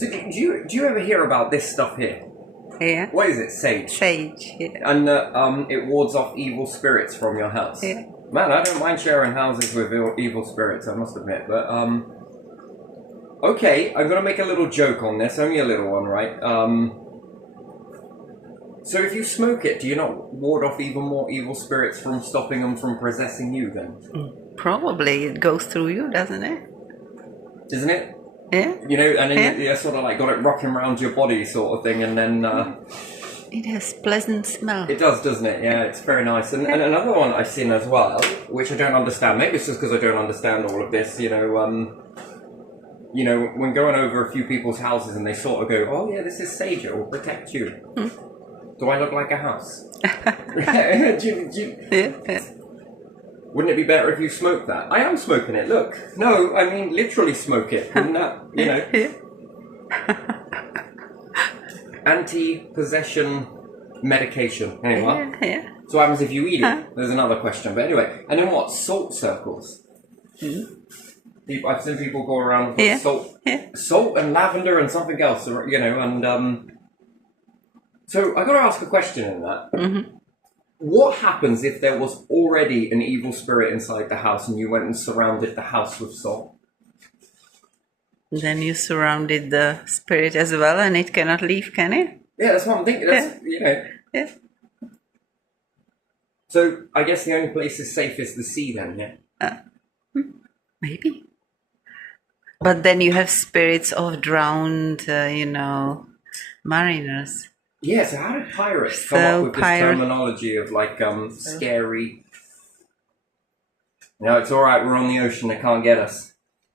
So do you ever hear about this stuff here? Yeah. What is it? Sage. Sage. Yeah. And it wards off evil spirits from your house. Yeah. Man, I don't mind sharing houses with evil spirits, I must admit. But okay, I'm gonna make a little joke on this, only a little one, right? So if you smoke it, do you not ward off even more evil spirits from stopping them from possessing you then? Probably it goes through you, doesn't it? Isn't it? Yeah. You know, and then Yeah. you sort of like got it rocking around your body sort of thing, and then It has pleasant smell. it does, doesn't it? Yeah, it's very nice. And another one I've seen as well, which I don't understand. Maybe it's just because I don't understand all of this. You know, when going over a few people's houses and they sort of go, "Oh yeah, this is sage. It will protect you." Do I look like a house? Yeah. Wouldn't it be better if you smoked that? I am smoking it. Look, no, I mean literally smoke it. And that, you know, anti-possession medication. Anyway, Yeah. so what happens if you eat it? There's another question. But anyway, and then what? Salt circles. I've seen people go around with salt and lavender and something else. You know, and so I got to ask a question in that. Mm-hmm. What happens if there was already an evil spirit inside the house and you went and surrounded the house with salt? Then you surrounded the spirit as well, and it cannot leave, can it? Yeah, that's what I'm thinking. That's, you know. Yeah. So I guess the only place is safe is the sea then, yeah? Maybe. But then you have spirits of drowned, mariners. Yeah, so how did pirates come up with this terminology of like scary? No, it's alright, we're on the ocean, they can't get us.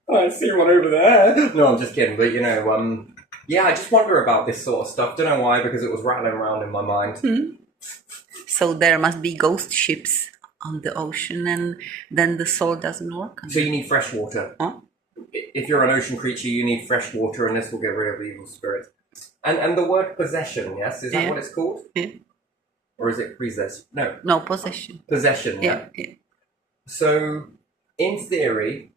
Oh, I see one over there. No, I'm just kidding, but you know, yeah, I just wonder about this sort of stuff. Don't know why, because it was rattling around in my mind. So there must be ghost ships on the ocean, and then the salt doesn't work. So you need fresh water. Huh? If you're an ocean creature, you need fresh water, and this will get rid of evil spirits. And the word possession, yes, is that what it's called? Yeah. Or is it possess? No. No, possession. Possession, yeah. Yeah. So, in theory,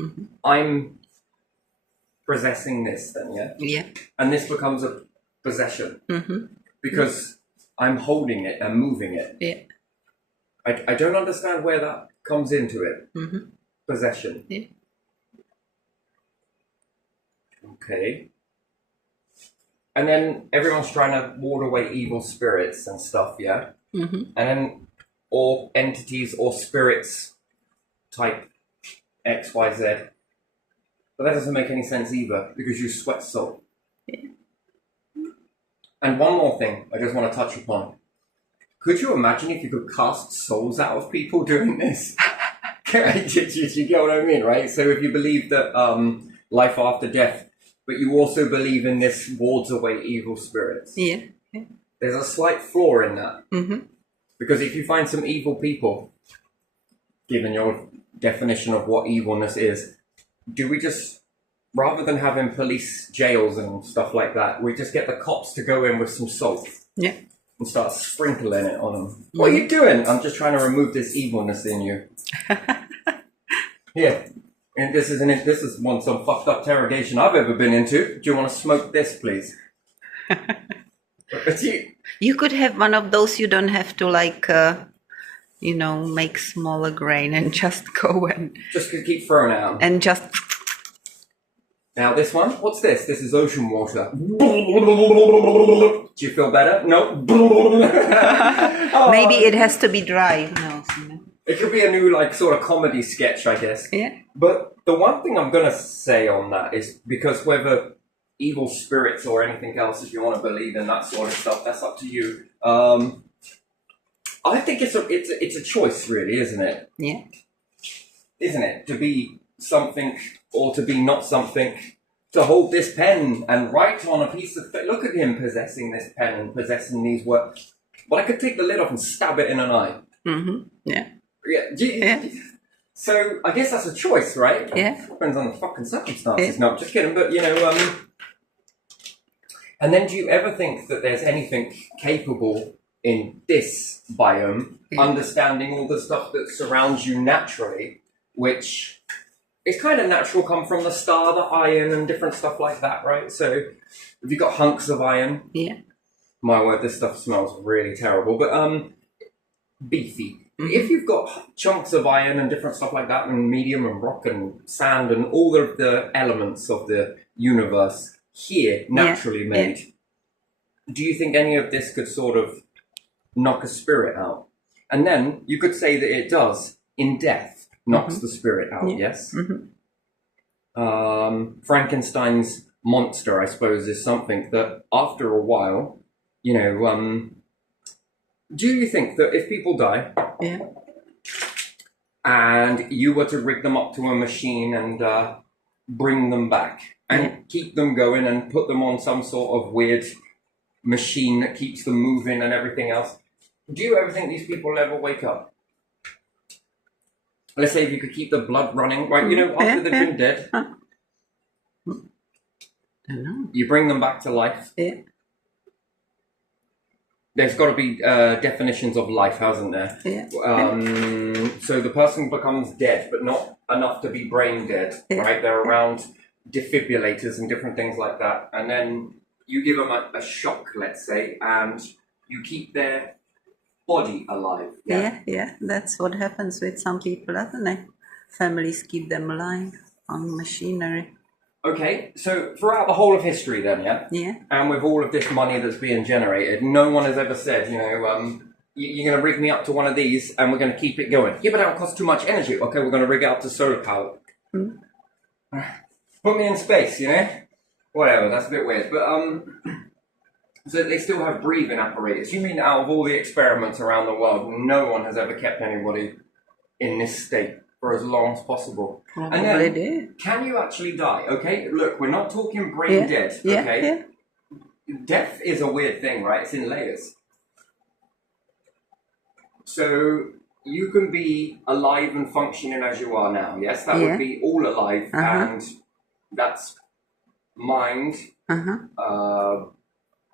Mm-hmm. I'm possessing this then, yeah? Yeah. And this becomes a possession. Mm-hmm. Because I'm holding it and moving it. Yeah. I don't understand where that comes into it. Mm-hmm. Possession. Yeah. Okay. And then everyone's trying to ward away evil spirits and stuff, yeah? Mm-hmm. And then or entities or spirits type X, Y, Z. But that doesn't make any sense either, because you sweat salt. Yeah. And one more thing I just want to touch upon. Could you imagine if you could cast souls out of people doing this? You get what I mean, right? So if you believe that life after death, but you also believe in this wards away evil spirits. Yeah. There's a slight flaw in that. Mm-hmm. Because if you find some evil people, given your definition of what evilness is, do we just, rather than having police jails and stuff like that, we just get the cops to go in with some salt? Yeah. And start sprinkling it on them. What are you doing? I'm just trying to remove this evilness in you. Here. And this is some fucked up interrogation I've ever been into. Do you want to smoke this, please? You could have one of those. You don't have to make smaller grain and just go and just keep throwing it out. And just. Now this one, what's this? This is ocean water. Do you feel better? No. Maybe it has to be dry. No. It could be a new sort of comedy sketch, I guess. Yeah. But the one thing I'm gonna say on that is, because whether evil spirits or anything else, if you want to believe in that sort of stuff, that's up to you. I think it's a choice, really, isn't it? Yeah. Isn't it? To be something or to be not something. To hold this pen and write on a piece of... Look at him possessing this pen and possessing these words. But I could take the lid off and stab it in an eye. Mm-hmm. Yeah. Yeah. So I guess that's a choice, right? Yeah. Depends on the fucking circumstances. Yeah. No, I'm just kidding. But, and then do you ever think that there's anything capable in this biome, understanding all the stuff that surrounds you naturally, which it's kind of natural come from the star, the iron and different stuff like that, right? So if you've got hunks of iron, Yeah. my word, this stuff smells really terrible, but beefy. If you've got chunks of iron and different stuff like that, and medium and rock and sand and all of the elements of the universe here naturally made, do you think any of this could sort of knock a spirit out? And then you could say that it does in death, knocks the spirit out, yes? Frankenstein's monster, I suppose, is something that after a while, you know, do you think that if people die and you were to rig them up to a machine and bring them back and keep them going and put them on some sort of weird machine that keeps them moving and everything else, do you ever think these people will ever wake up? Let's say if you could keep the blood running, right? You know, after they've been dead, I don't know. you bring them back to life. Yeah. There's got to be definitions of life, hasn't there? Yeah. So the person becomes dead, but not enough to be brain dead, right? They're around defibrillators and different things like that. And then you give them a shock, let's say, and you keep their body alive. Yeah. That's what happens with some people, doesn't it? Families keep them alive on machinery. Okay, so throughout the whole of history then, Yeah. and with all of this money that's being generated, no one has ever said, you know, you're going to rig me up to one of these and we're going to keep it going. Yeah, but that will cost too much energy. Okay, we're going to rig it up to solar power. Put me in space, you know? Whatever, that's a bit weird. But, so they still have breathing apparatus. You mean out of all the experiments around the world, no one has ever kept anybody in this state for as long as possible? Probably And then, did. can you actually die? Okay, look, we're not talking brain dead, okay? Death is a weird thing, right? It's in layers. So you can be alive and functioning as you are now, yes? That would be all alive, and that's mind,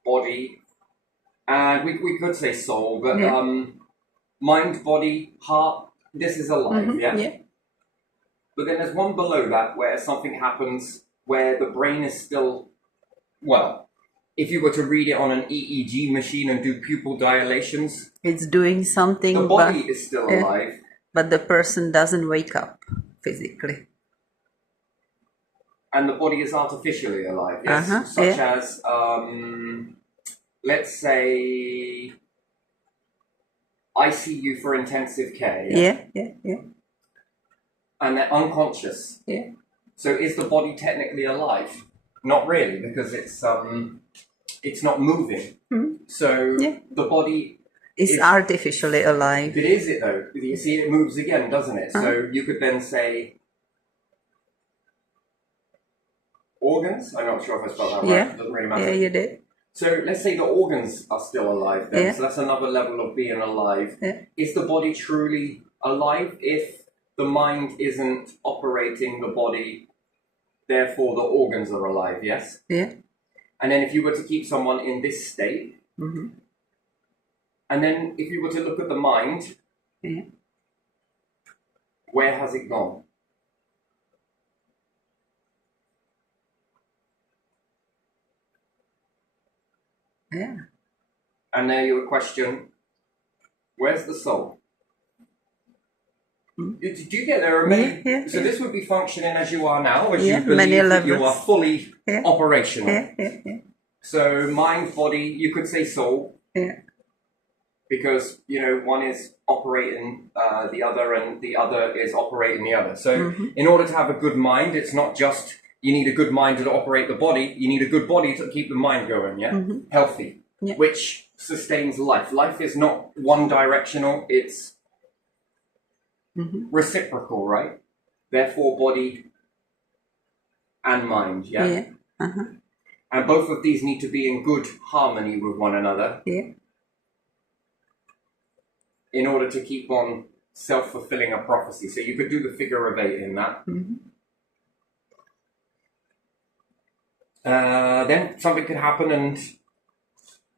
body, and we could say soul, but mind, body, heart, this is alive, yeah? But then there's one below that where something happens where the brain is still, well, if you were to read it on an EEG machine and do pupil dilations, it's doing something, the body is still alive. But the person doesn't wake up physically. And the body is artificially alive, yes? Such as, let's say, ICU for intensive care. Yeah. And they're unconscious. Yeah. So is the body technically alive? Not really, because it's not moving. So the body is artificially alive. It is it though. You see, it moves again, doesn't it? So you could then say organs. I'm not sure if I spelled that right. It doesn't really matter. Yeah, you did. So let's say the organs are still alive then. So that's another level of being alive. Is the body truly alive if the mind isn't operating the body, therefore the organs are alive, yes? Yeah. And then if you were to keep someone in this state, and then if you were to look at the mind, where has it gone? Yeah. And there you would question, where's the soul? Do you get there? Are many, so this would be functioning as you are now, as you believe that you are fully operational. So mind, body, you could say soul. Because, you know, one is operating the other and the other is operating the other. So in order to have a good mind, it's not just you need a good mind to operate the body, you need a good body to keep the mind going, healthy, which sustains life. Life is not one directional, it's reciprocal, right? Therefore, body and mind, and both of these need to be in good harmony with one another in order to keep on self-fulfilling a prophecy. So you could do the figure of 8 in that. Then something could happen and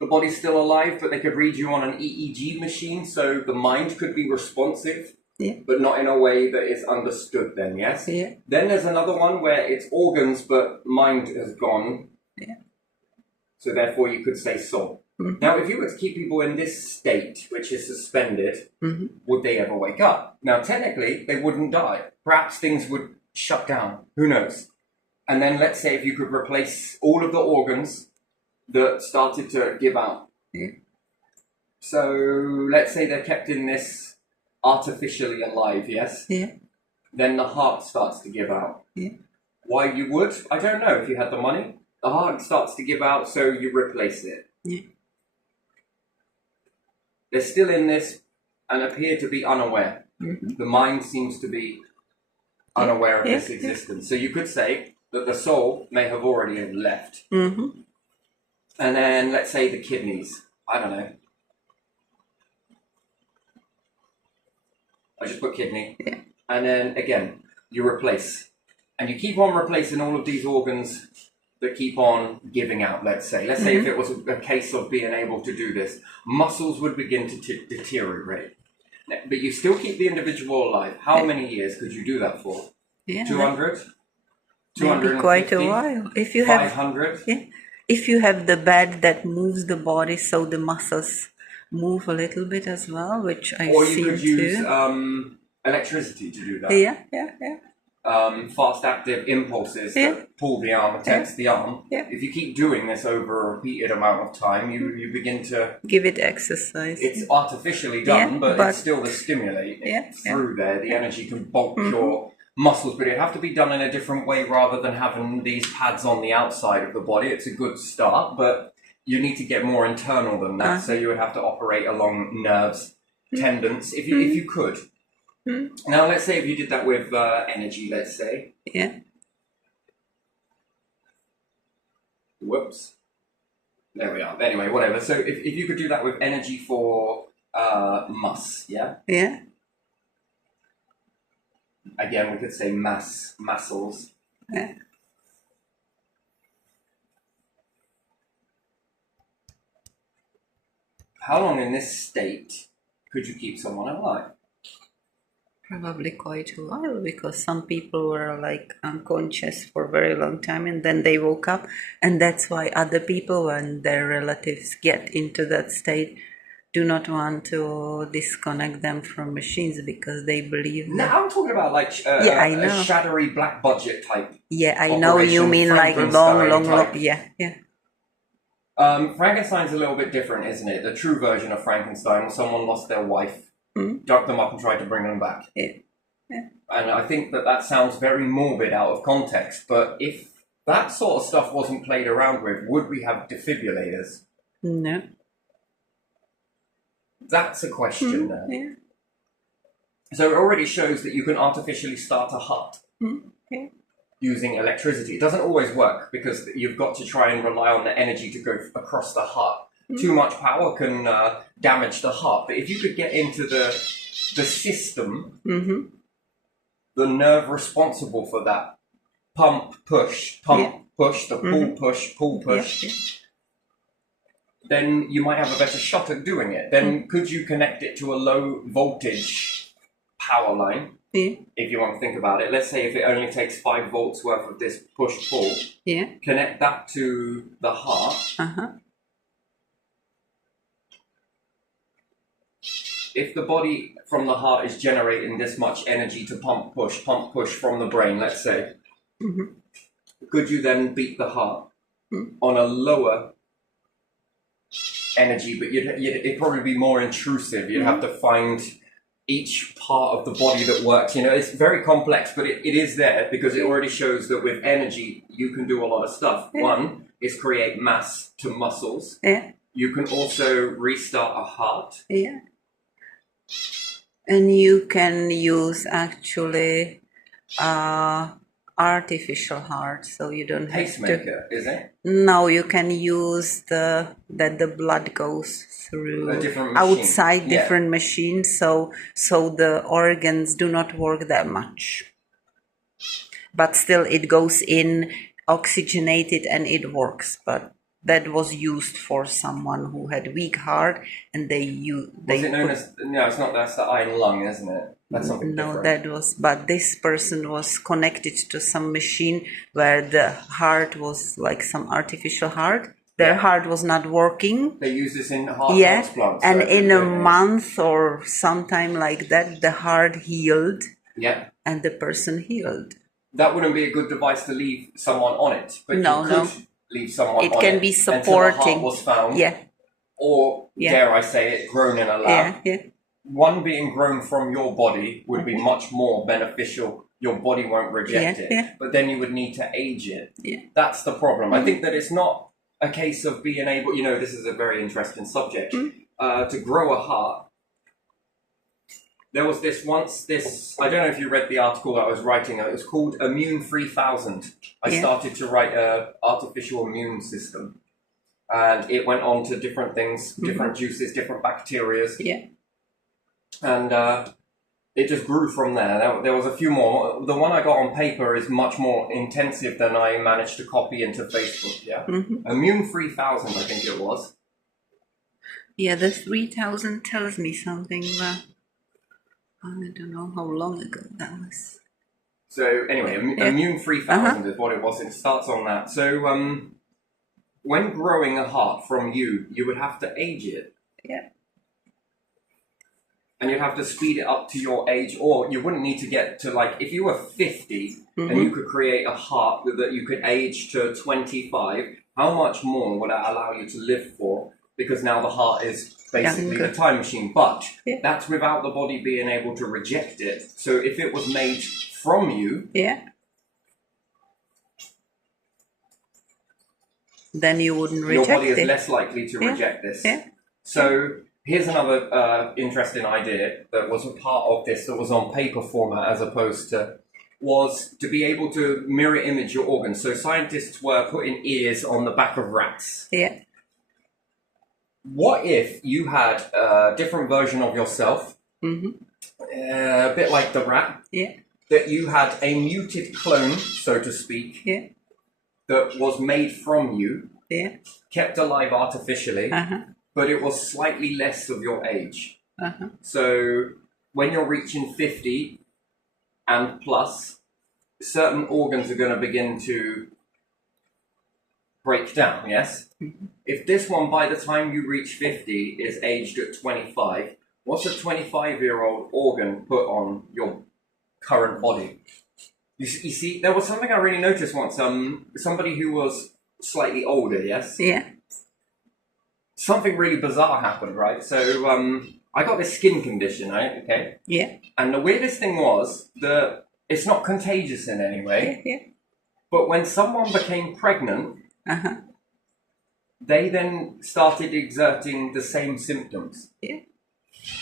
the body's still alive, but they could read you on an EEG machine, so the mind could be responsive Yeah. but not in a way that is understood then, yes? Yeah. Then there's another one where it's organs, but mind has gone. Yeah. So therefore you could say soul. Mhm. Now, if you were to keep people in this state, which is suspended, Mhm. would they ever wake up? Now, technically, they wouldn't die. Perhaps things would shut down. Who knows? And then let's say if you could replace all of the organs that started to give out. Yeah. So let's say they're kept in this artificially alive, yes? Yeah. Then the heart starts to give out. Yeah. Why you would? I don't know. If you had the money, the heart starts to give out, so you replace it. Yeah. They're still in this and appear to be unaware. Mhm. The mind seems to be unaware of Yeah, this yeah. existence. So you could say that the soul may have already left. Mhm. And then let's say the kidneys. I don't know. I just put kidney. Yeah. And then again, you replace. And you keep on replacing all of these organs that keep on giving out, let's say. Let's say if it was a case of being able to do this, muscles would begin to deteriorate. But you still keep the individual alive. How many years could you do that for? Yeah. 200? Maybe quite a 250? while. If you have 500? Yeah. If you have the bed that moves the body so the muscles move a little bit as well, which I Or you seem could use to. electricity to do that. Yeah, yeah, yeah. Fast active impulses Yeah. that pull the arm, tense the arm. Yeah. If you keep doing this over a repeated amount of time, you begin to. Give it exercise. It's artificially done, Yeah, but but- it's still to stimulate Yeah, through there. The energy can bulk your muscles, but it'd have to be done in a different way rather than having these pads on the outside of the body. It's a good start, but you need to get more internal than that. So you would have to operate along nerves, tendons, if you could. Now, let's say if you did that with energy, let's say. Yeah. Whoops. There we are. Anyway, whatever. So if you could do that with energy for yeah? Yeah. Again, we could say muscles. Yeah. How long in this state could you keep someone alive? Probably quite a while because some people were like unconscious for a very long time and then they woke up, and that's why other people, when their relatives get into that state, do not want to disconnect them from machines because they believe No, that. I'm talking about like Yeah, I a know. shattery black budget type. Yeah, I know you Operation mean like Frankenstein long, type. yeah, yeah. Frankenstein's a little bit different, isn't it? The true version of Frankenstein was someone lost their wife, dug them up and tried to bring them back. Yeah. Yeah. And I think that sounds very morbid out of context, but if that sort of stuff wasn't played around with, would we have defibrillators? No. That's a question there. Yeah. So it already shows that you can artificially start a heart Yeah. using electricity. It doesn't always work because you've got to try and rely on the energy to go across the heart. Too much power can damage the heart. But if you could get into the system, the nerve responsible for that, pump, push, the pull, push, Yeah. then you might have a better shot at doing it. Then could you connect it to a low voltage power line? Yeah. If you want to think about it, let's say if it only takes 5 volts worth of this push-pull, Yeah. connect that to the heart. If the body from the heart is generating this much energy to pump, push from the brain, let's say, could you then beat the heart on a lower energy, but it'd probably be more intrusive. You'd have to find each part of the body that works. You know, it's very complex, but it is there because it already shows that with energy, you can do a lot of stuff. One is create mass to muscles. Yeah. You can also restart a heart. Yeah. And you can use actually artificial heart, so you don't have to. Pacemaker, is it? No, you can use that the blood goes through A different machine. outside Yeah. different machines, so the organs do not work that much. But still, it goes in oxygenated and it works. But that was used for someone who had weak heart, and Was it known as? No, it's not. That's the iron lung, isn't it? That's something no, different. that was, but this person was connected to some machine where the heart was like some artificial heart. Their Yeah. heart was not working. They use this in heart Yeah, transplants. and so in a yeah. month or sometime like that, the heart healed Yeah. and the person healed. That wouldn't be a good device to leave someone on it, but No, you could no. leave someone It on can it be until the supporting. heart was found, Yeah, or Yeah. dare I say it, grown in a lab. yeah, yeah. One being grown from your body would be much more beneficial. Your body won't reject Yeah, it, yeah. but then you would need to age it. Yeah. That's the problem. I think that it's not a case of being able, this is a very interesting subject, to grow a heart. There was this, I don't know if you read the article that I was writing, it was called Immune 3000. I Yeah. started to write a artificial immune system. And it went on to different things, different juices, different bacteria. Yeah. And it just grew from there. There was a few more. The one I got on paper is much more intensive than I managed to copy into Facebook. Yeah, Immune 3000, I think it was. Yeah, the 3000 tells me something, but I don't know how long ago that was. So anyway, Immune 3000 is what it was. It starts on that. So when growing a heart from you would have to age it. Yeah. And you'd have to speed it up to your age, or you wouldn't need to get to, like, if you were 50 and you could create a heart that you could age to 25, how much more would that allow you to live for? Because now the heart is basically the time machine, but that's without the body being able to reject it. So if it was made from you, then you wouldn't your reject body is it. less likely to reject this. Yeah. So here's another interesting idea that was a part of this that was on paper format as opposed to, was to be able to mirror image your organs. So scientists were putting ears on the back of rats. Yeah. What if you had a different version of yourself, a bit like the rat, that you had a muted clone, so to speak, that was made from you, kept alive artificially, but it was slightly less of your age. So when you're reaching 50 and plus, certain organs are going to begin to break down, yes? If this one, by the time you reach 50, is aged at 25, what's a 25-year-old organ put on your current body? You see, there was something I really noticed once. Somebody who was slightly older, yes? Yeah. Something really bizarre happened, right? So I got this skin condition, right? Okay. Yeah. And the weirdest thing was that it's not contagious in any way. Yeah. But when someone became pregnant, they then started exerting the same symptoms. Yeah.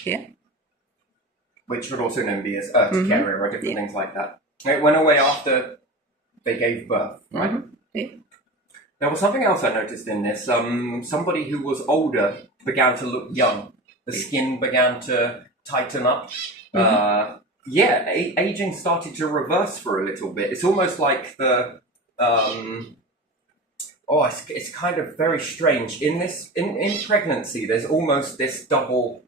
Yeah. Which would also known be as urticaria or different things like that. It went away after they gave birth, right? Yeah. There was something else I noticed in this. Somebody who was older began to look young. The skin began to tighten up. Aging started to reverse for a little bit. It's almost like the... it's kind of very strange. In pregnancy, there's almost this double...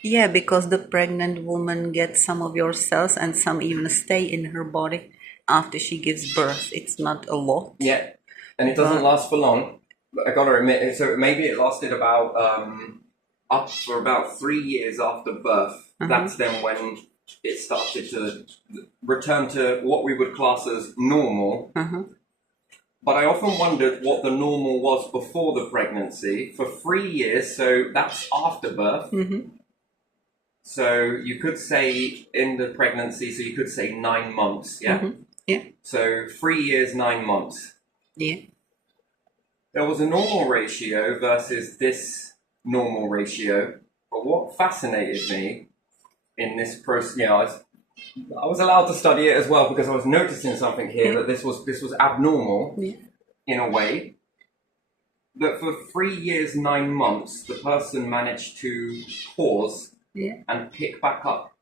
Yeah, because the pregnant woman gets some of your cells and some even stay in her body after she gives birth. It's not a lot. Yeah, and it doesn't last for long. I gotta admit, so maybe it lasted about up for about 3 years after birth. That's then when it started to return to what we would class as normal. But I often wondered what the normal was before the pregnancy. For 3 years, so that's after birth. So you could say in the pregnancy, so you could say 9 months, yeah? Yeah. So 3 years, 9 months. Yeah. There was a normal ratio versus this normal ratio. But what fascinated me in this process, I was allowed to study it as well because I was noticing something here that this was abnormal in a way. That for 3 years, 9 months, the person managed to pause and pick back up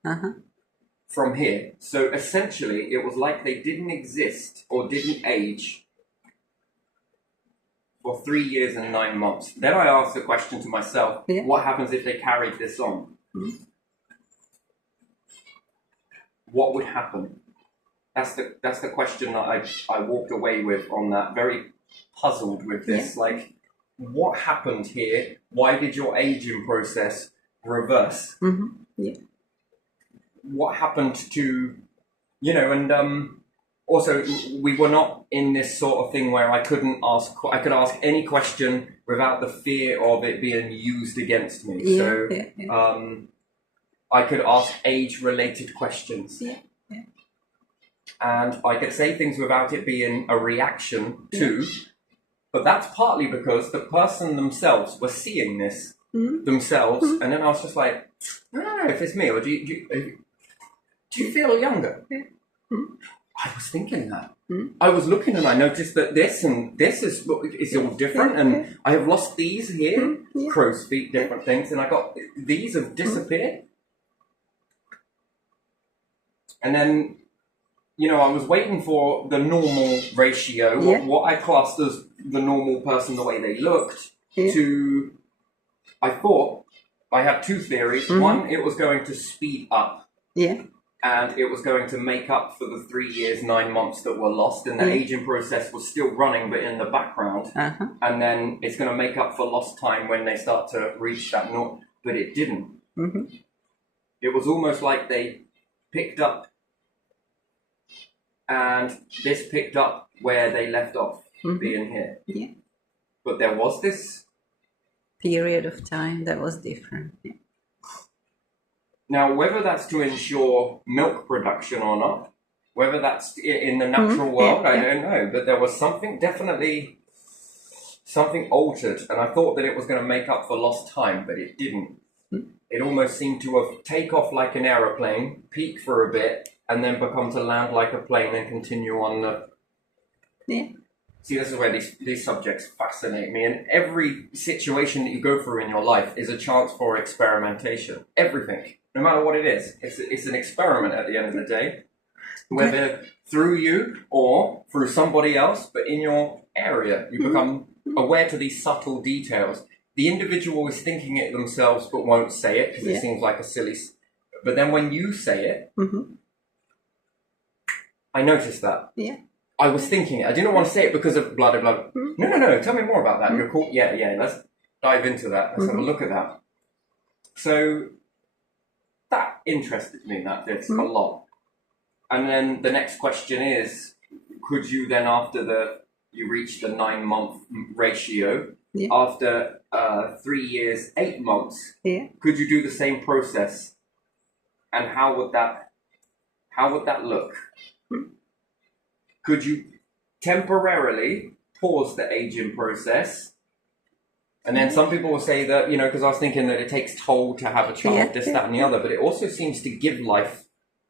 from here. So essentially, it was like they didn't exist or didn't age for 3 years and 9 months. Then I asked the question to myself, Yeah. what happens if they carried this on? Mhm. What would happen? That's the question that I walked away with on that, very puzzled with this. Like, what happened here? Why did your aging process reverse? Yeah. What happened to, and also we were not in this sort of thing where I could ask any question without the fear of it being used against me. Yeah, So yeah, yeah. I could ask age-related questions. Yeah, yeah. And I could say things without it being a reaction to, but that's partly because the person themselves were seeing this themselves, and then I was just like, I don't know if it's me, or do you feel younger? Yeah. I was thinking that. I was looking and I noticed that this and this is all different, and I have lost these here, crow's feet, different things, and I got these have disappeared. And then, I was waiting for the normal ratio, what I classed as the normal person, the way they looked, to, I thought, I had two theories. One, it was going to speed up. Yeah. And it was going to make up for the 3 years, 9 months that were lost, and the aging process was still running, but in the background. And then it's going to make up for lost time when they start to reach that note, but it didn't. It was almost like they picked up, and this picked up where they left off being here. Yeah. But there was this period of time that was different. Yeah. Now, whether that's to ensure milk production or not, whether that's in the natural world, I don't know. But there was definitely something altered, and I thought that it was going to make up for lost time, but it didn't. It almost seemed to have take off like an aeroplane, peak for a bit, and then become to land like a plane and continue on the... Yeah. See, this is where these subjects fascinate me, and every situation that you go through in your life is a chance for experimentation. Everything. No matter what it is, it's an experiment at the end of the day, whether through you or through somebody else, but in your area, you become aware to these subtle details. The individual is thinking it themselves, but won't say it because it seems like a silly. But then when you say it, I noticed that. Yeah. I was thinking it. I didn't want to say it because of blah, blah, blah. No. Tell me more about that. You're cool. Yeah. Let's dive into that. Let's have a look at that. So that interested me, that did a lot. And then the next question is, could you then, after you reach the 9-month ratio, after 3 years, 8 months, could you do the same process? And how would that look? Could you temporarily pause the aging process? And then some people will say that, because I was thinking that it takes toll to have a child, this, that, and the other, but it also seems to give life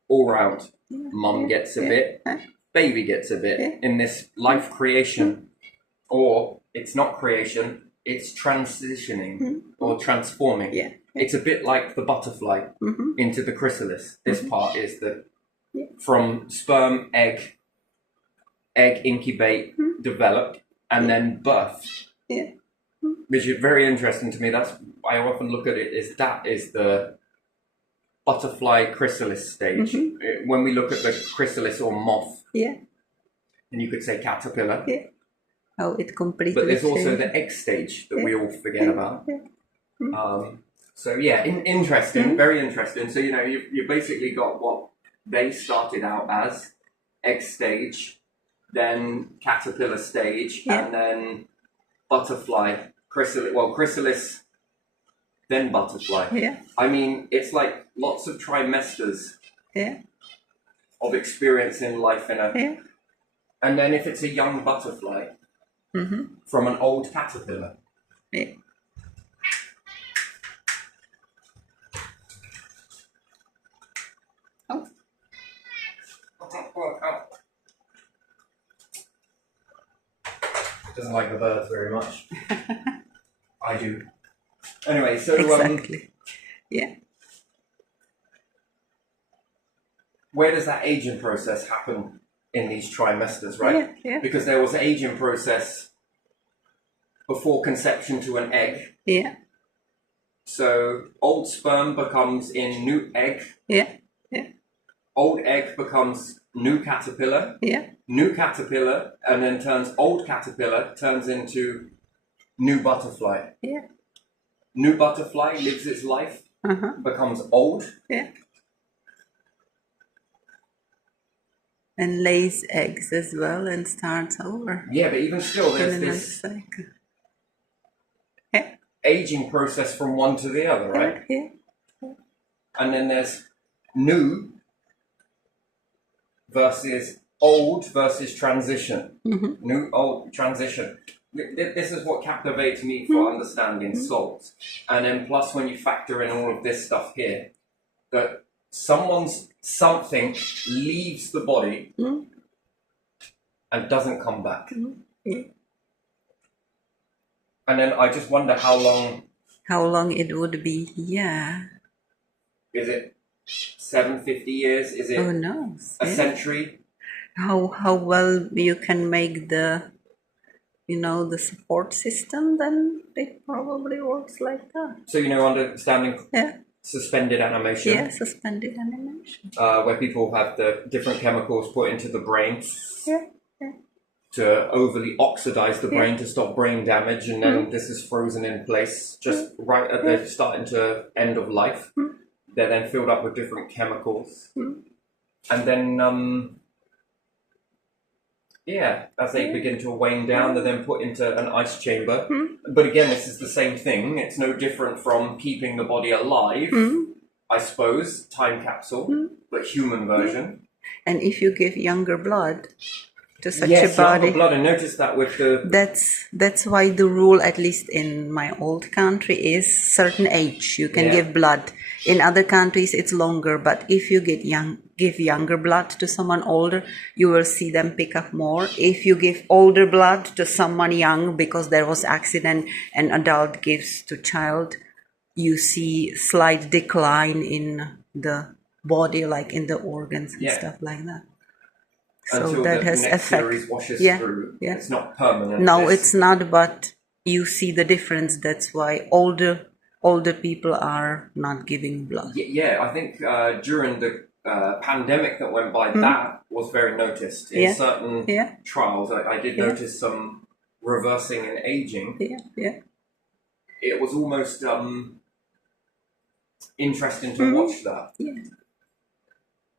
all round. Mum gets a bit, baby gets a bit in this life creation. Or it's not creation, it's transitioning or transforming. Yeah. It's a bit like the butterfly into the chrysalis. This part is from sperm, egg incubate, develop, and then birth. Yeah. Which is very interesting to me. I often look at it as that is the butterfly chrysalis stage. When we look at the chrysalis or moth, and you could say caterpillar. Yeah. How it completely. But there's also the egg stage that we all forget about. So interesting, very interesting. So you basically got what they started out as egg stage, then caterpillar stage, and then butterfly, chrysalis, then butterfly. Yeah. I mean, it's like lots of trimesters of experience in life and then if it's a young butterfly from an old caterpillar. Yeah. Oh. Doesn't like the birds very much. I do. Anyway, so exactly. Where does that aging process happen in these trimesters, right? Yeah. Because there was an aging process before conception to an egg. Yeah. So old sperm becomes in new egg. Yeah. Yeah. Old egg becomes new caterpillar. Yeah. New caterpillar, and then old caterpillar turns into new butterfly. Yeah. New butterfly lives its life, becomes old. Yeah. And lays eggs as well and starts over. Yeah, but even still, In there's a nice this cycle. Yeah. aging process from one to the other, right? Yeah. And then there's new versus old versus transition. New, old, transition. This is what captivates me for understanding souls. And then plus when you factor in all of this stuff here, that something leaves the body and doesn't come back. Yeah. And then I just wonder how long it would be. Yeah. is it? 750 years? Is it Who knows? a Yeah. century? How well you can make the support system, then it probably works like that. So understanding Yeah. suspended animation. Yeah, suspended animation. Where people have the different chemicals put into the brain Yeah. Yeah. to overly oxidize the brain to stop brain damage, and then this is frozen in place just right at the starting to end of life. They're then filled up with different chemicals, and then as they begin to wane down, they're then put into an ice chamber. But again, this is the same thing. It's no different from keeping the body alive, I suppose, time capsule, but human version. And if you give younger blood to such Yes, a body, younger blood. I noticed that with the that's why the rule, at least in my old country, is certain age you can give blood. In other countries it's longer, but if you give younger blood to someone older, you will see them pick up more. If you give older blood to someone young because there was accident, an adult gives to child, you see slight decline in the body, like in the organs and stuff like that. So until that the has next effect. series washes Yeah, through. yeah. It's not permanent. No, it's not, but you see the difference. That's why older people are not giving blood. Yeah, I think during the pandemic that went by, that was very noticed in certain trials. I did notice some reversing and aging. Yeah. It was almost interesting to watch that. Yeah.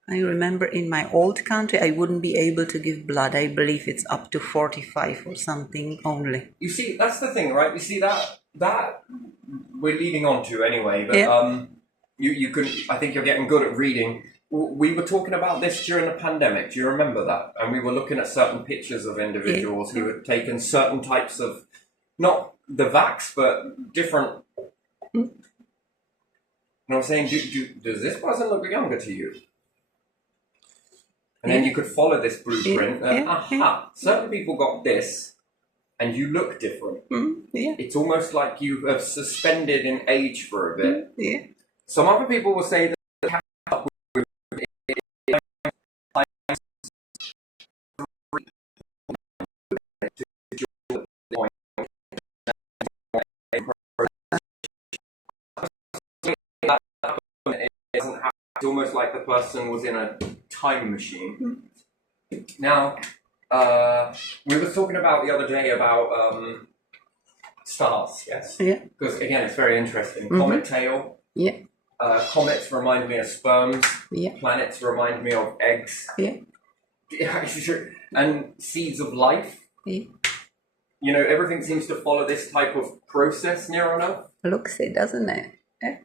I remember in my old country, I wouldn't be able to give blood. I believe it's up to 45 or something only. You see, that's the thing, right? You see that we're leading on to anyway. But you can. I think you're getting good at reading. We were talking about this during the pandemic. Do you remember that? And we were looking at certain pictures of individuals who had taken certain types of, not the vax, but different. You know what I'm saying? Does this person look younger to you? And then you could follow this blueprint. Certain people got this, and you look different. It's almost like you have suspended in age for a bit. Some other people will say that it's almost like the person was in a time machine. Now, we were talking about the other day about stars, yes? Yeah. Because again, it's very interesting. Comet tail. Yeah. Comets remind me of sperms. Yeah. Planets remind me of eggs. Yeah. And seeds of life. Yeah. You know, everything seems to follow this type of process near enough. Looks it, doesn't it? Yeah.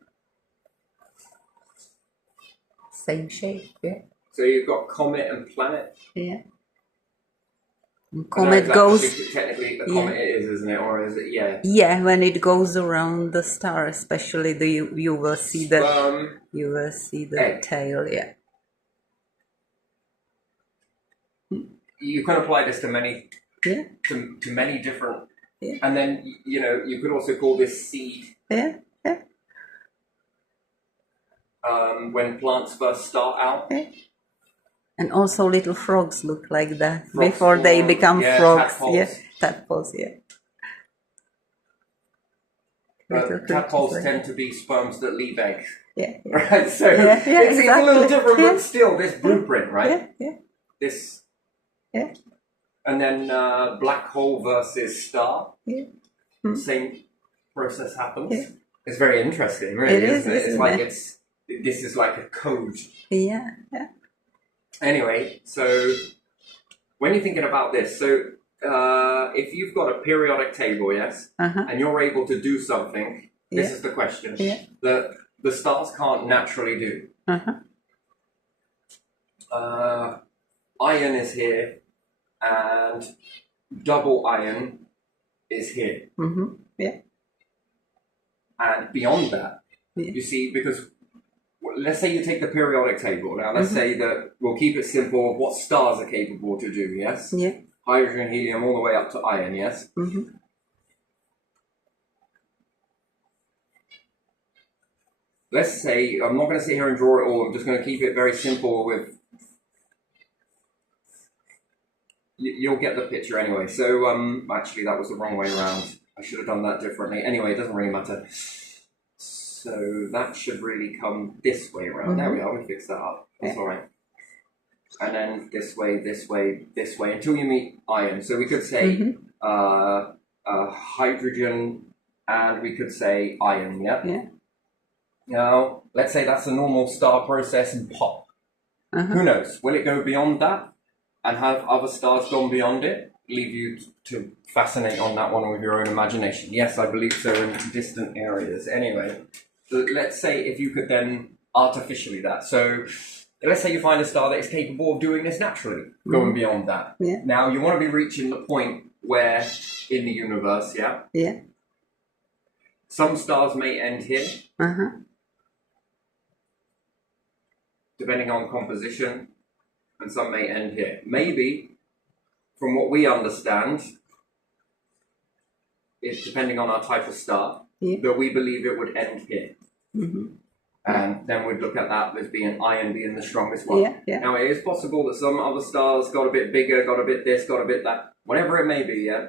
Same shape, yeah. So you've got comet and planet. Yeah. And I know comet exactly goes. technically a comet it is, isn't it? Or is it? Yeah. Yeah, when it goes around the star, especially you will see the egg. tail. Yeah. You can apply this to many. Yeah. To many different. Yeah. And then you could also call this seed. Yeah. Yeah. When plants first start out. Yeah. And also little frogs look like that Frogs before they form, become yeah, frogs. tadpoles. Yeah, tadpoles. Yeah. little But creatures tadpoles like tend to be sperms that leave eggs. yeah, yeah, Right, so Yeah, yeah, it's a little exactly. different, Yeah. but still, this blueprint, right? yeah, yeah, This, yeah, and then black hole versus star, yeah. the same process happens. Yeah. It's very interesting, really, It is, isn't it? It's isn't like it? this is like a code. Yeah, yeah. Anyway, so when you're thinking about this, so if you've got a periodic table, yes, Uh-huh. and you're able to do something, this Yeah. is the question Yeah. that the stars can't naturally do. Uh-huh. Iron is here, and double iron is here. Mm-hmm. Yeah. And beyond that, Yeah. you see, because let's say you take the periodic table. Now, let's say that we'll keep it simple of what stars are capable to do, yes? Yeah. Hydrogen, helium, all the way up to iron, yes? Mm-hmm. Let's say, I'm not going to sit here and draw it all, I'm just going to keep it very simple with, you'll get the picture anyway. So, actually that was the wrong way around. I should have done that differently. Anyway, it doesn't really matter. So that should really come this way around. There we are, we fixed that up. That's all right. And then this way, this way, this way, until you meet iron. So we could say hydrogen, and we could say iron, yeah? Yeah. Now, let's say that's a normal star process and pop. Who knows? Will it go beyond that? And have other stars gone beyond it? Leave you to fascinate on that one with your own imagination. Yes, I believe so in distant areas. Anyway, let's say if you could then artificially that. So let's say you find a star that is capable of doing this naturally, going beyond that. Yeah. Now, you want to be reaching the point where in the universe, yeah, Yeah. some stars may end here, Uh-huh. depending on composition, and some may end here. Maybe, from what we understand, it's depending on our type of star, that we believe it would end here. And then we'd look at that as being iron being the strongest one. Yeah, yeah. Now, it is possible that some other stars got a bit bigger, got a bit this, got a bit that, whatever it may be, yeah?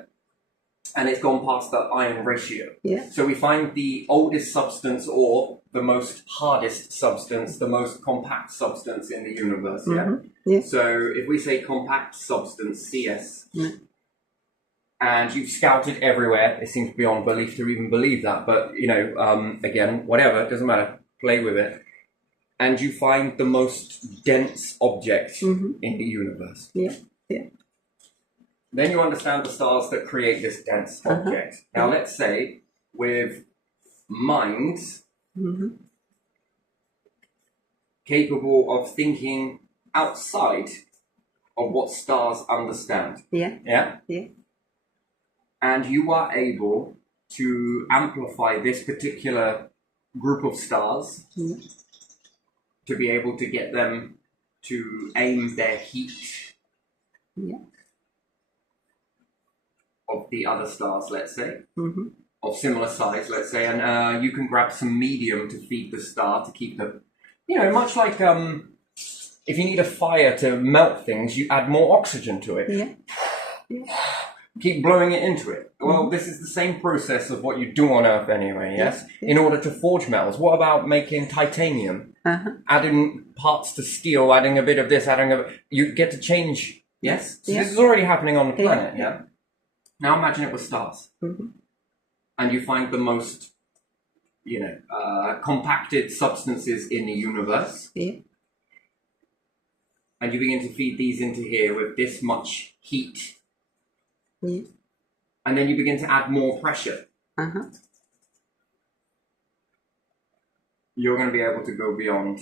And it's gone past that iron ratio. Yeah. So we find the oldest substance or the most hardest substance, the most compact substance in the universe, yeah? Yeah. So if we say compact substance, CS, and you've scouted everywhere, it seems beyond belief to even believe that, but, you know, again, whatever, it doesn't matter, play with it. And you find the most dense object in the universe. Yeah. Yeah. Then you understand the stars that create this dense object. Now, let's say with minds capable of thinking outside of what stars understand. Yeah. Yeah? Yeah. And you are able to amplify this particular group of stars to be able to get them to aim their heat of the other stars, let's say, of similar size, let's say, and you can grab some medium to feed the star to keep the, you know, much like if you need a fire to melt things, you add more oxygen to it. Yeah. Keep blowing it into it. Well, this is the same process of what you do on Earth anyway, yes? In order to forge metals. What about making titanium? Adding parts to steel, adding a bit of this, you get to change, yes? So this is already happening on the planet, yeah? Now imagine it with stars. And you find the most, you know, compacted substances in the universe. Yeah. And you begin to feed these into here with this much heat. Yeah. And then you begin to add more pressure. You're going to be able to go beyond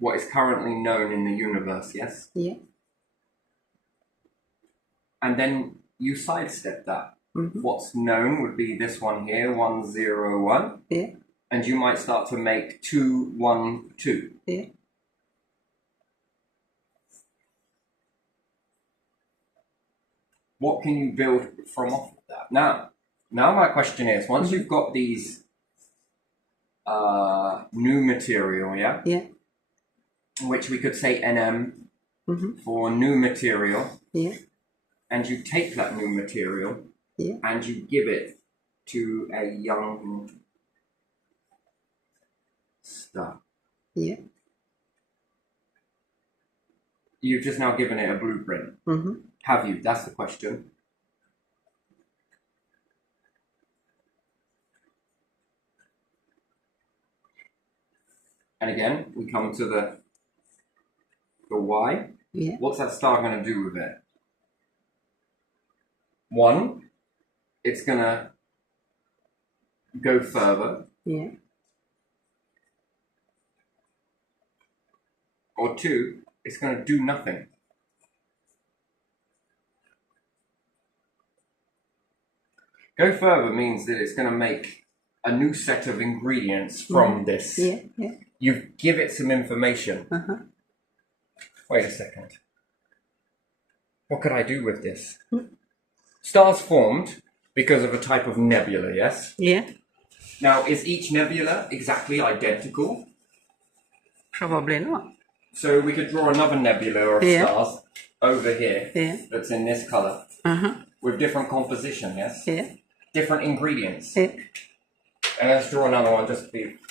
what is currently known in the universe, yes? Yeah. And then you sidestep that. What's known would be this one here, 101. Yeah. And you might start to make 212. Yeah. What can you build from off of that? Now my question is, once you've got these new material, yeah? Yeah. Which we could say NM for new material, Yeah. and you take that new material Yeah. and you give it to a young star. Yeah. You've just now given it a blueprint. Mm-hmm. Have you? That's the question. And again, we come to the why. Yeah. What's that star going to do with it? One, it's going to go further. Yeah. Or two, it's going to do nothing. Go further means that it's going to make a new set of ingredients from this. Yeah. Yeah. You give it some information. Uh-huh. Wait a second. What could I do with this? Stars formed because of a type of nebula, yes? Yeah. Now, is each nebula exactly identical? Probably not. So we could draw another nebula of Yeah. stars over here Yeah. that's in this color Uh-huh. with different composition, yes? Yeah. Different ingredients. Yeah. And let's draw another one just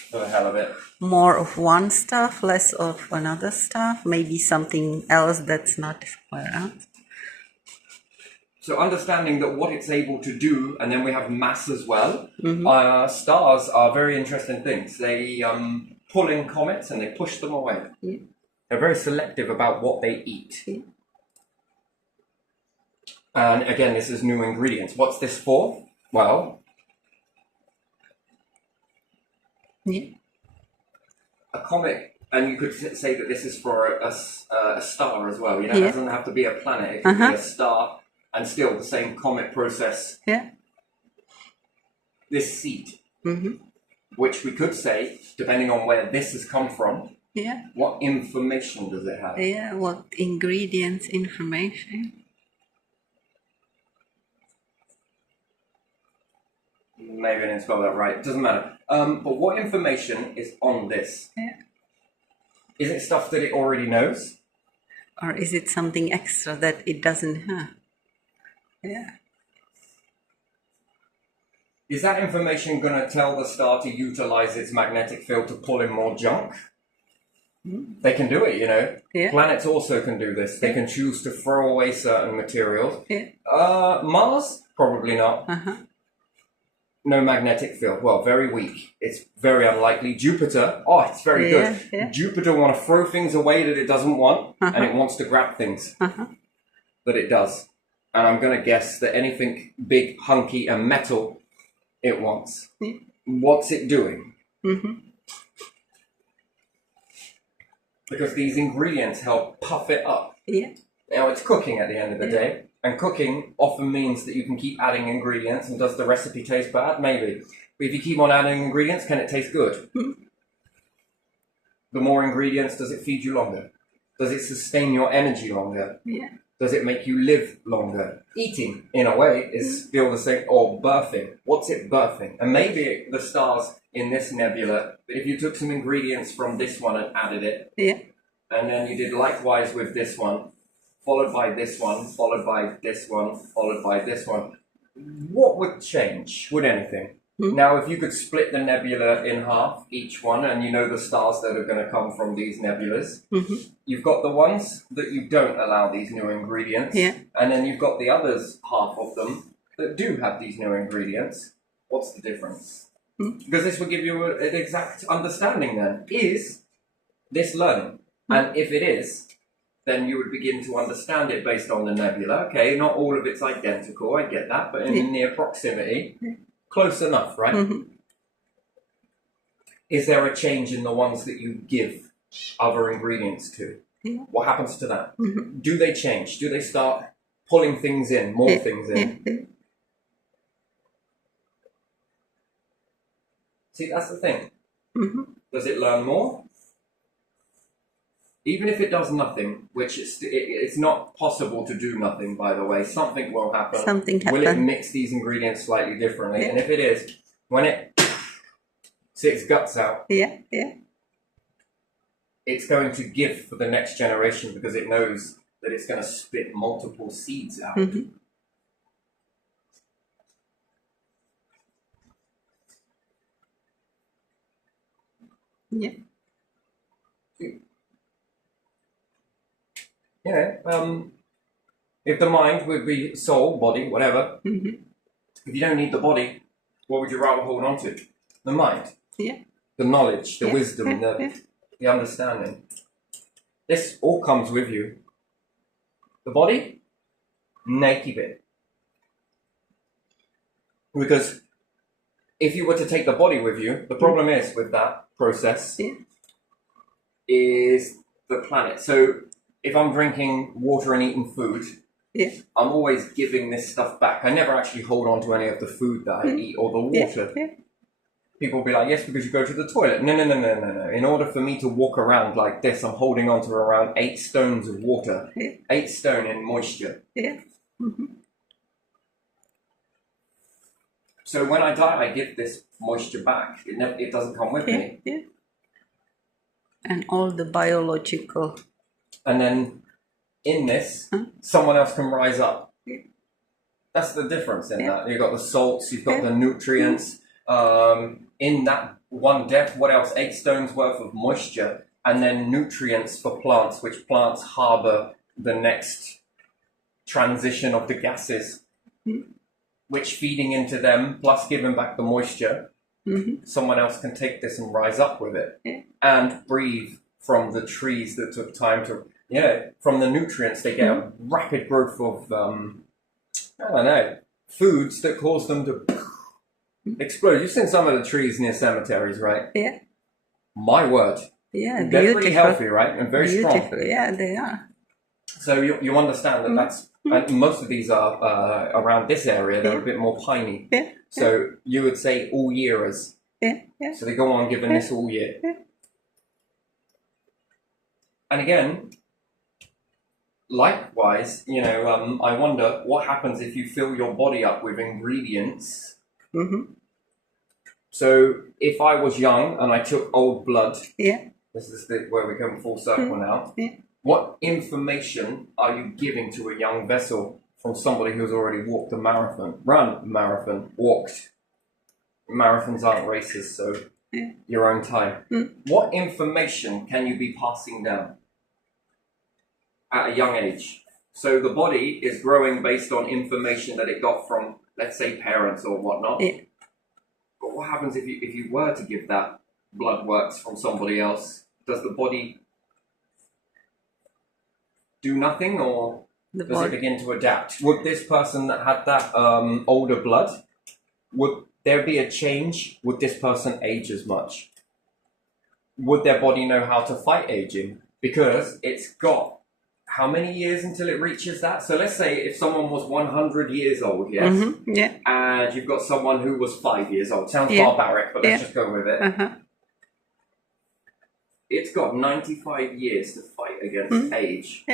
for the hell of it. More of one stuff, less of another stuff, maybe something else that's not square. Huh? So understanding that what it's able to do, and then we have mass as well. Stars are very interesting things. They pull in comets and they push them away. Yeah. They're very selective about what they eat. Yeah. And again, this is new ingredients. What's this for? Well, Yeah. a comet, and you could say that this is for a star as well. You know, it Yeah. doesn't have to be a planet. It could be a star, and still the same comet process. Yeah. This seed, Mm-hmm. which we could say, depending on where this has come from, Yeah. what information does it have? Yeah. What ingredients, information? Maybe I didn't spell that right. It doesn't matter. But what information is on this? Yeah. Is it stuff that it already knows? Or is it something extra that it doesn't have? Yeah. Is that information going to tell the star to utilize its magnetic field to pull in more junk? They can do it, you know. Yeah. Planets also can do this. They can choose to throw away certain materials. Yeah. Mars? Probably not. Uh-huh. No magnetic field. Well, very weak. It's very unlikely. Jupiter, oh, it's very Yeah, good. yeah. Jupiter want to throw things away that it doesn't want, and it wants to grab things that it does. And I'm going to guess that anything big, hunky, and metal, it wants. Yeah. What's it doing? Mm-hmm. Because these ingredients help puff it up. Yeah. Now, it's cooking at the end of the day. And cooking often means that you can keep adding ingredients. And does the recipe taste bad? Maybe. But if you keep on adding ingredients, can it taste good? The more ingredients, does it feed you longer? Does it sustain your energy longer? Yeah. Does it make you live longer? Eating, in a way, is still the same. Or birthing. What's it birthing? And maybe the stars in this nebula, but if you took some ingredients from this one and added it, Yeah. and then you did likewise with this one, followed by this one, followed by this one, followed by this one, what would change? Would anything? Now, if you could split the nebula in half, each one, and you know the stars that are going to come from these nebulas, you've got the ones that you don't allow these new ingredients, Yeah. and then you've got the others, half of them, that do have these new ingredients. What's the difference? Because this will give you an exact understanding then. Is this learning? And if it is, then you would begin to understand it based on the nebula. Okay, not all of it's identical, I get that, but in near proximity, close enough, right? Is there a change in the ones that you give other ingredients to? What happens to that? Do they change? Do they start pulling things in, more things in? See, that's the thing. Does it learn more? Even if it does nothing, which it's not possible to do nothing, by the way, something will happen. Something Will it happen. mix these ingredients slightly differently? Yeah. And if it is, when it spits its guts out, Yeah. Yeah. it's going to give for the next generation because it knows that it's going to spit multiple seeds out. Yeah. You know, if the mind would be soul, body, whatever, Mm-hmm. if you don't need the body, what would you rather hold on to? The mind, Yeah. the knowledge, the Yeah. wisdom, Yeah. the understanding. This all comes with you. The body, nay, keep it. Because if you were to take the body with you, the problem is with that process Yeah. is the planet. So if I'm drinking water and eating food, Yeah. I'm always giving this stuff back. I never actually hold on to any of the food that I eat or the water. Yeah. People will be like, yes, because you go to the toilet. No. In order for me to walk around like this, I'm holding on to around 8 stones of water. Yeah. 8 stone in moisture. Yeah. Mm-hmm. So when I die, I give this moisture back. It doesn't come with Yeah. me. Yeah. And all the biological. And then in this, Huh? someone else can rise up. Yeah. That's the difference in Yeah. that. You've got the salts, you've got Yeah. the nutrients. In that one depth, what else? 8 stones worth of moisture, and then nutrients for plants, which plants harbor the next transition of the gases, which feeding into them, plus giving back the moisture, someone else can take this and rise up with it and breathe from the trees that took time to, from the nutrients, they get a rapid growth of, I don't know, foods that cause them to explode. You've seen some of the trees near cemeteries, right? Yeah. My word. Yeah. They're Beautiful. pretty healthy, right? And very strong. Beautiful. Yeah, they are. So you understand that that's, and most of these are around this area, they're a bit more piney. Yeah. So you would say all yearers. Yeah. Yeah. So they go on giving this all year. Yeah. And again, likewise, I wonder what happens if you fill your body up with ingredients. Mm-hmm. So if I was young and I took old blood, Yeah. this is where we come full circle now. Yeah. What information are you giving to a young vessel from somebody who's already walked a marathon, run a marathon, walked? Marathons aren't races, so your own time. What information can you be passing down at a young age? So the body is growing based on information that it got from, let's say, parents or whatnot. Yeah. But what happens if you were to give that blood works from somebody else? Does the body do nothing, or does it begin to adapt? Would this person that had that older blood, would there be a change? Would this person age as much? Would their body know how to fight aging? Because it's got how many years until it reaches that? So let's say if someone was 100 years old, yes? Mm-hmm. Yeah. And you've got someone who was 5 years old. Sounds barbaric, but let's just go with it. Uh-huh. It's got 95 years to fight against age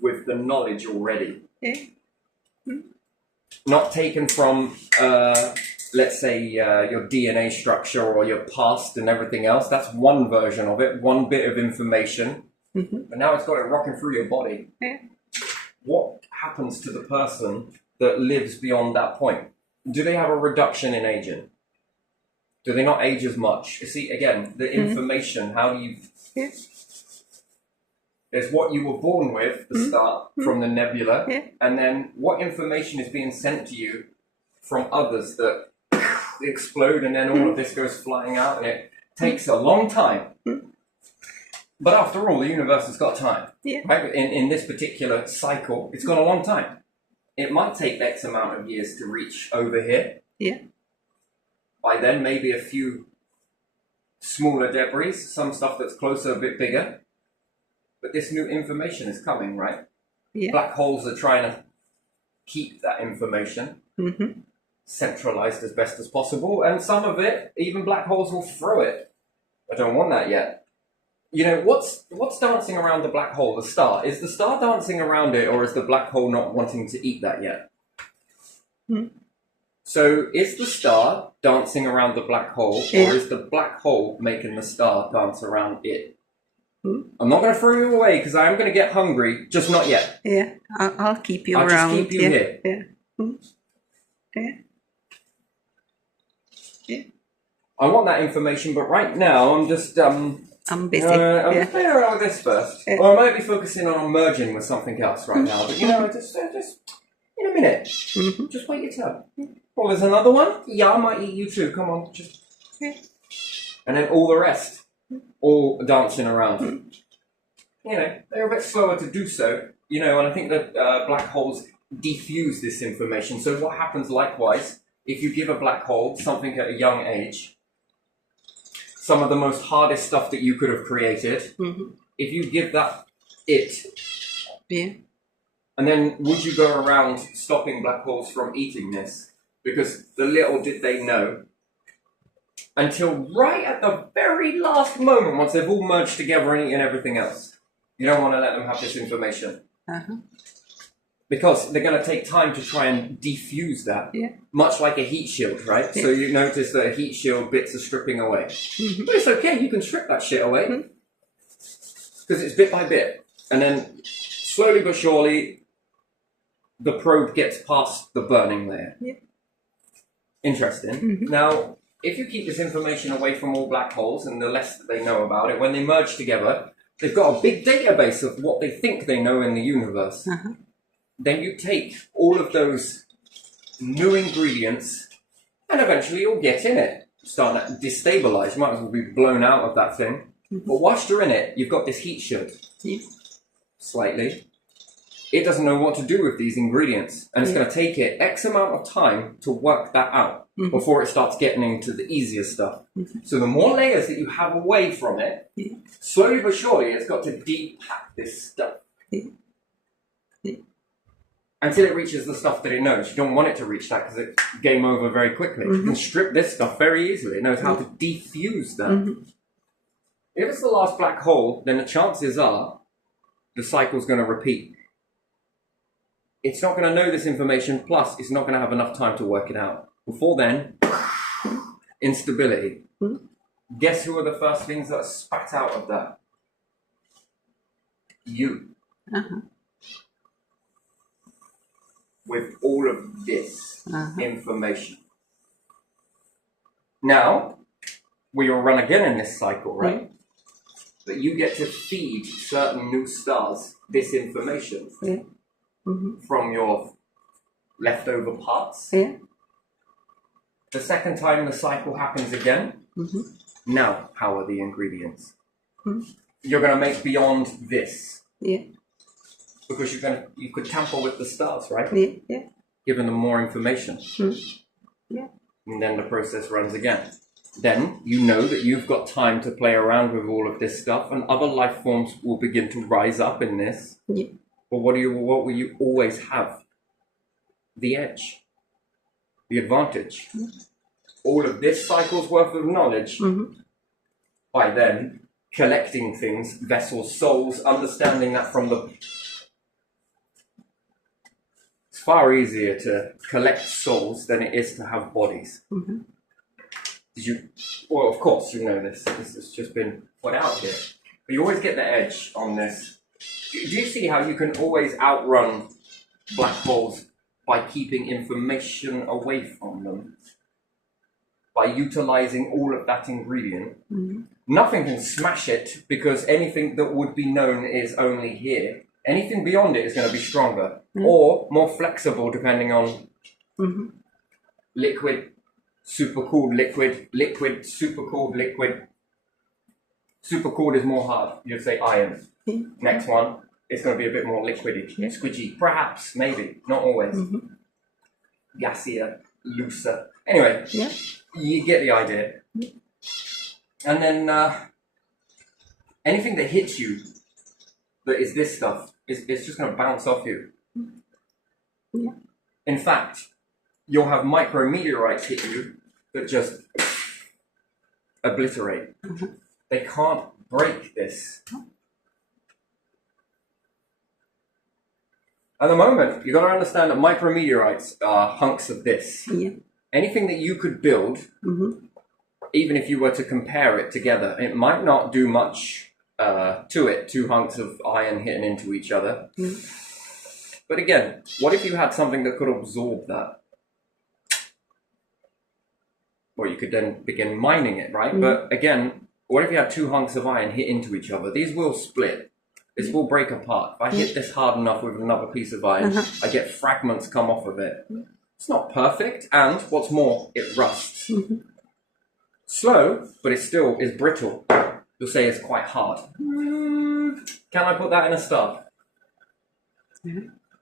with the knowledge already. Not taken from, let's say, your DNA structure or your past and everything else. That's one version of it, one bit of information. But now it's got it rocking through your body. What happens to the person that lives beyond that point? Do they have a reduction in aging? Do they not age as much? You see, again, the information, how do you... There's what you were born with, the start, from the nebula, and then what information is being sent to you from others that explode, and then all of this goes flying out, and it takes a long time. But after all, the universe has got time. Right? In this particular cycle, it's got a long time. It might take X amount of years to reach over here. By then, maybe a few smaller debris, some stuff that's closer, a bit bigger. But this new information is coming, right? Black holes are trying to keep that information centralized as best as possible. And some of it, even black holes will throw it. I don't want that yet. What's dancing around the black hole? The star. Is the star dancing around it, or is the black hole not wanting to eat that yet? So is the star dancing around the black hole, or is the black hole making the star dance around it? I'm not going to throw you away because I am going to get hungry, just not yet. I'll keep you I'll around. Just keep you here. I want that information, but right now I'm just I'm busy. I'm playing around with this first, Yeah. or I might be focusing on merging with something else right now. But just in a minute, just wait your turn. Well, there's another one. Yeah, I might eat you too. Come on, just. Yeah. And then all the rest, all dancing around. They're a bit slower to do so. And I think that black holes diffuse this information. So what happens likewise if you give a black hole something at a young age? Some of the most hardest stuff that you could have created, if you give that Yeah. and then would you go around stopping black holes from eating this? Because the little did they know, until right at the very last moment, once they've all merged together and eaten everything else, you don't want to let them have this information. Because they're going to take time to try and defuse that. Yeah. Much like a heat shield, right? Yeah. So you notice that a heat shield bits are stripping away. But it's okay, you can strip that shit away. Because it's bit by bit. And then, slowly but surely, the probe gets past the burning layer. Yeah. Interesting. Now, if you keep this information away from all black holes, and the less that they know about it, when they merge together, they've got a big database of what they think they know in the universe. Then you take all of those new ingredients, and eventually you'll get in it. Start to destabilize. You might as well be blown out of that thing. But whilst you're in it, you've got this heat shield. Slightly. It doesn't know what to do with these ingredients. And it's going to take it X amount of time to work that out before it starts getting into the easier stuff. So the more layers that you have away from it, slowly but surely it's got to depack this stuff. Until it reaches the stuff that it knows. You don't want it to reach that because it's game over very quickly. You can strip this stuff very easily. It knows how to defuse that. If it's the last black hole, then the chances are the cycle's going to repeat. It's not going to know this information, plus it's not going to have enough time to work it out. Before then, instability. Guess who are the first things that are spat out of that? You. With all of this information. Now, we will run again in this cycle, right? But you get to feed certain new stars this information from your leftover parts. The second time the cycle happens again, now how are the ingredients? You're going to make beyond this. Because you could tamper with the stars, right? Giving them more information. And then the process runs again. Then you know that you've got time to play around with all of this stuff, and other life forms will begin to rise up in this. But what will you always have? The edge. The advantage. All of this cycle's worth of knowledge. By then, collecting things, vessels, souls, understanding that from the... It's far easier to collect souls than it is to have bodies. Well, of course, you know this. This has just been put out here. But you always get the edge on this. Do you see how you can always outrun black holes by keeping information away from them? By utilizing all of that ingredient? Nothing can smash it, because anything that would be known is only here. Anything beyond it is going to be stronger or more flexible, depending on liquid, supercooled liquid, liquid, supercooled liquid. Supercooled is more hard. You'd say iron. Next one, it's going to be a bit more liquidy, squidgy. Perhaps, maybe, not always. Gassier, looser. Anyway, you get the idea. And then anything that hits you that is this stuff, it's just going to bounce off you. In fact, you'll have micrometeorites hit you that just obliterate. They can't break this. At the moment, you've got to understand that micrometeorites are hunks of this. Anything that you could build, even if you were to compare it together, it might not do much to it, two hunks of iron hitting into each other. But again, what if you had something that could absorb that? well, you could then begin mining it, right? But again, what if you had two hunks of iron hit into each other? These will split. This will break apart. If I hit this hard enough with another piece of iron, I get fragments come off of it. It's not perfect, and what's more, it rusts. Slow, but it still is brittle. You'll say it's quite hard. Can I put that in a star?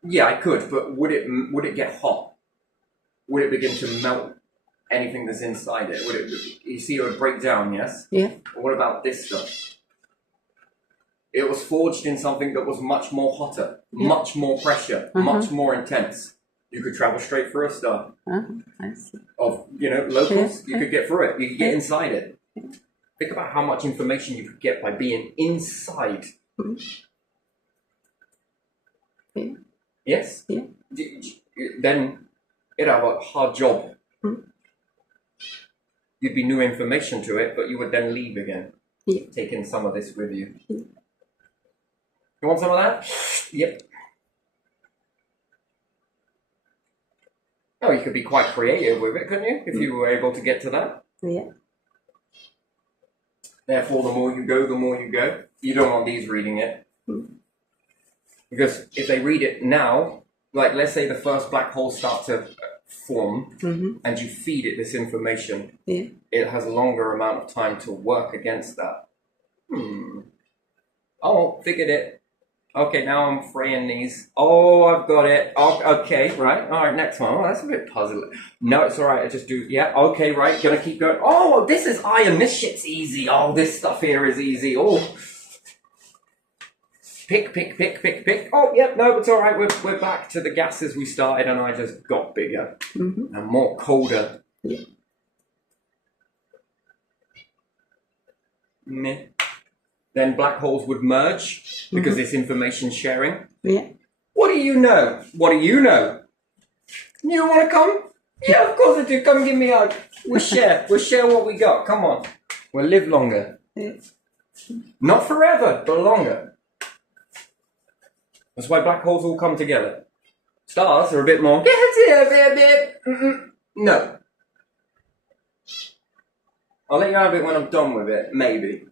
Yeah, I could, but would it get hot? Would it begin to melt anything that's inside it? Would it? You see, it would break down. Yes. Yeah. But what about this stuff? It was forged in something that was much more hotter, much more pressure, much more intense. You could travel straight through a star. I see. Of locals, you could get through it. You could get inside it. Think about how much information you could get by being inside. Yeah. Yes? Yeah. Then it'd have a hard job. You'd be new information to it, but you would then leave again. Yeah. Taking some of this with you. You want some of that? Yep. Oh, you could be quite creative with it, couldn't you? If you were able to get to that. Yeah. Therefore, the more you go, the more you go. You don't want these reading it. Because if they read it now, like let's say the first black holes start to form and you feed it this information, it has a longer amount of time to work against that. Oh, figured it. Okay, now I'm fraying these. Oh, I've got it. Oh, okay, right. All right, next one. Oh, that's a bit puzzling. No, it's all right. I just do, yeah, okay, right. Gonna keep going. Oh, this is iron. This shit's easy. Oh, this stuff here is easy. Oh. Pick. Oh, yep, no, it's all right. We're back to the gases we started, and I just got bigger and more colder. Yeah. Meh. Then black holes would merge because this information sharing. Yeah. What do you know? What do you know? You want to come? Yeah, of course I do. Come give me a hug. We'll share. We'll share what we got. Come on. We'll live longer. Yeah. Not forever, but longer. That's why black holes all come together. Stars are a bit more. No. I'll let you have it when I'm done with it. Maybe.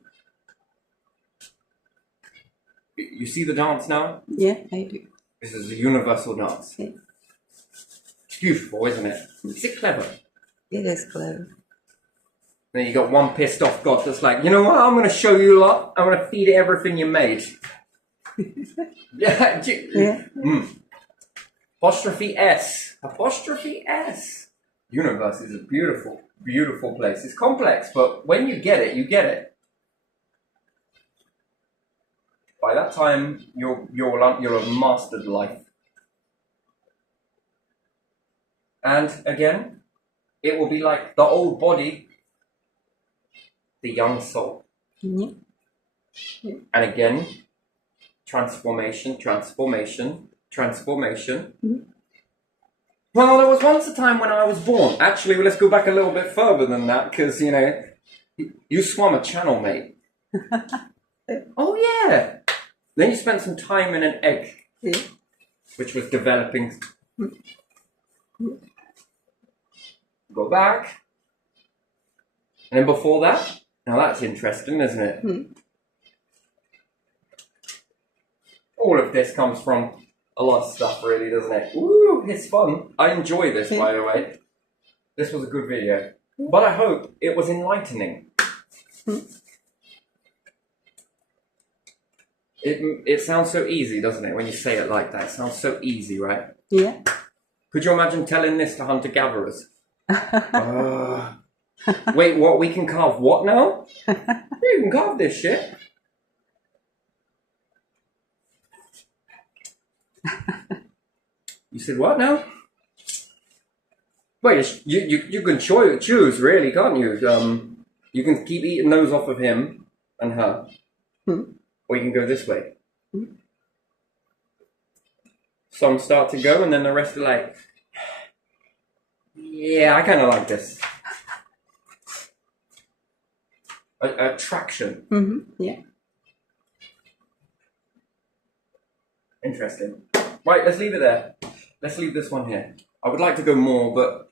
You see the dance now? Yeah, I do. This is a universal dance. Yeah. It's beautiful, isn't it? Is it clever? It is clever. Then you got one pissed off god that's like, you know what? I'm going to show you a lot. I'm going to feed it everything you made. Yeah. Apostrophe S. Apostrophe S. Universe is a beautiful, beautiful place. It's complex, but when you get it, you get it. By that time, you'll have mastered life. And again, it will be like the old body, the young soul. Yeah. And again, transformation. Well, there was once a time when I was born. Actually, let's go back a little bit further than that, because, you swam a channel, mate. Oh, yeah. Then you spent some time in an egg, which was developing. Go back. And then before that, now that's interesting, isn't it? All of this comes from a lot of stuff, really, doesn't it? Ooh, it's fun. I enjoy this, by the way. This was a good video. But I hope it was enlightening. It sounds so easy, doesn't it, when you say it like that? It sounds so easy, right? Yeah. Could you imagine telling this to hunter-gatherers? Wait, what? We can carve what now? You can carve this shit. You said what now? Wait, you can choose, really, can't you? You can keep eating those off of him and her. Or you can go this way. Some start to go, and then the rest are like, yeah, I kind of like this. Attraction. Yeah. Interesting. Right, let's leave it there. Let's leave this one here. I would like to go more, but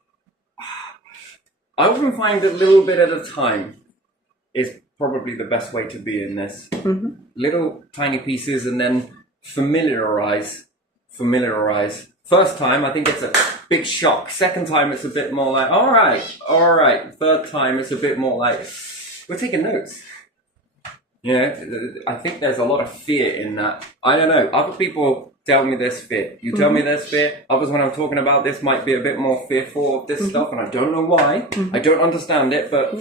I often find a little bit at a time is probably the best way to be in this. Little tiny pieces, and then familiarize. First time, I think it's a big shock. Second time, it's a bit more like, all right. Third time, it's a bit more like, we're taking notes. I think there's a lot of fear in that. I don't know. Other people tell me there's fear. You tell me there's fear. Others, when I'm talking about this, might be a bit more fearful of this stuff, and I don't know why. I don't understand it, but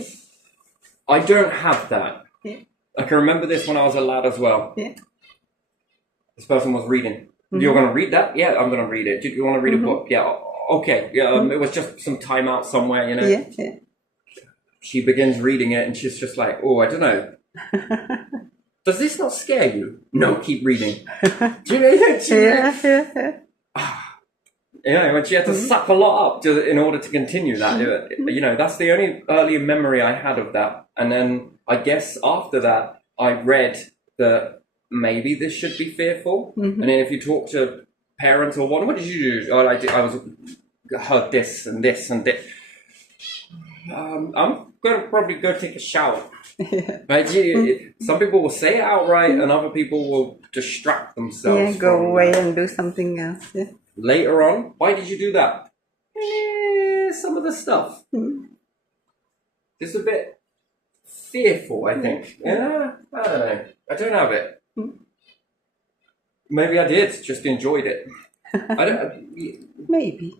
I don't have that. Yeah. I can remember this when I was a lad as well. Yeah. This person was reading. You're going to read that? Yeah, I'm going to read it. Do you want to read a book? Yeah, okay. Yeah, it was just some time out somewhere, Yeah. She begins reading it, and she's just like, oh, I don't know. Does this not scare you? No, keep reading. Do you know? When she had to suck a lot up in order to continue that. That's the only early memory I had of that. And then I guess after that, I read that maybe this should be fearful. And then if you talk to parents or what did you do? I heard this and this and this. I'm going to probably go take a shower. Right? Some people will say it outright, and other people will distract themselves. Yeah, go away and do something else. Yeah. Later on, why did you do that? Some of the stuff. It's a bit fearful, I think. I don't know. I don't have it. Maybe I did, just enjoyed it. I don't. Maybe.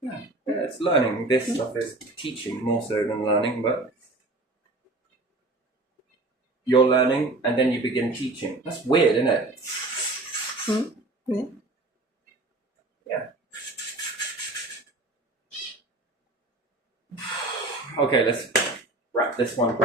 Yeah, it's learning. This stuff is teaching more so than learning, but you're learning and then you begin teaching. That's weird, isn't it? Yeah. Okay, let's wrap this one.